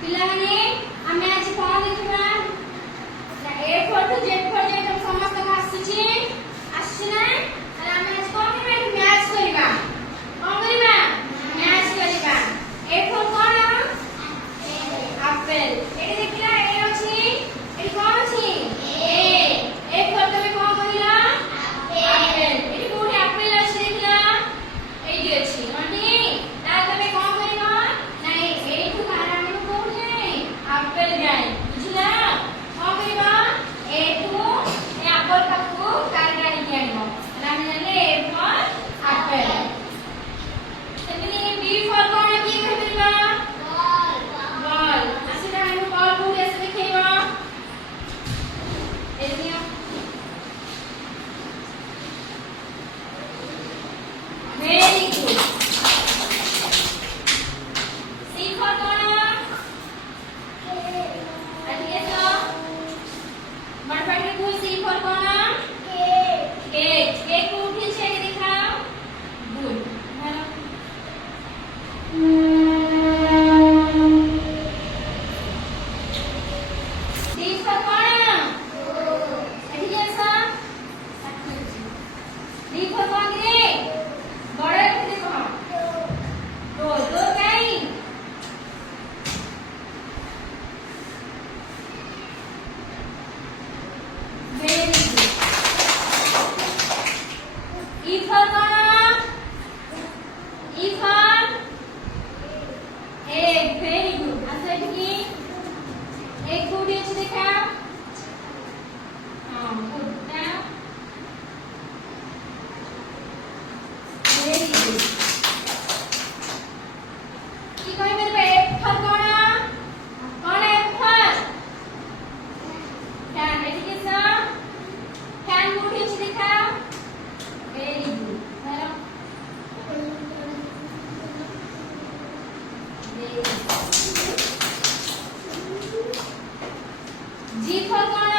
ପିଲାମାନେ ଆମେ ଆଜି କଣ ଦେଖିବା ନା A for to Z for Z ସମସ୍ତଙ୍କୁ ଆସୁଛି ନା ତାହେଲେ ଆମେ ଆଜି କଣ କରିବା ଏଠି ମ୍ୟାଚ୍ କରିବା କଣ କରିବା ମ୍ୟାଚ୍ କରିବା A for କଣ ଆପେଲ ଏଠି ଦେଖିଲା A ଅଛି ଏଠି କଣ ଅଛି A for ତମେ କଣ କହିଲ ଆପେଲ ଏଠି କୋଉଠି ଆପେଲ ଅଛି ଦେଖିଲା ଏଇଠି ଅଛି ମାନେ ତାହେଲେ ତମେ କଣ କରିବ ନାଇଁ ଏଇଠୁ ତାର ଆମେ କୋଉଠି ଯାଏ ଆପେଲ ଯାଏ ବୁଝିଲା କଣ କରିବା ଏଠୁ ଏ ଆପେଲ ପାଖକୁ କାର ଗାଡି ଆଣିବ ତାହେଲେ ଆମେ ଜାଣିଲେ A for ଆପେଲ ସେମିତି B for କଣ କି କହିପାରିବା ବଲ୍ ଆସିଲା ଆମେ ବଲ୍ କୋଉଠି ଆସି ଦେଖେଇବ ଏନିଅ very good C for କଣ ଆଜ୍ଞା ବଡ଼ ପାଟିରେ କୁହ C for କଣ କେକ୍ କେକ୍ କୋଉଠି ଅଛି ଆগে ଦେଖାଅ ଗୁଡ୍ ଭଲ D for କଣ ଏଠିକି ଆସ D for କଣ ରେ ବଡ଼ ଏଠି କହ ଡୋର କାଇଁ very good E for କଣ E for egg very good ଆସ ଏଠିକି egg କୋଉଠି ଅଛି ଦେଖା ହଁ good now very good কি କହିପାରିବେ F for କଣ F for fan ଏଠିକି ଆସ fan କୋଉଠି ଅଛି ଦେଖା very good ଭଲ G for କଣ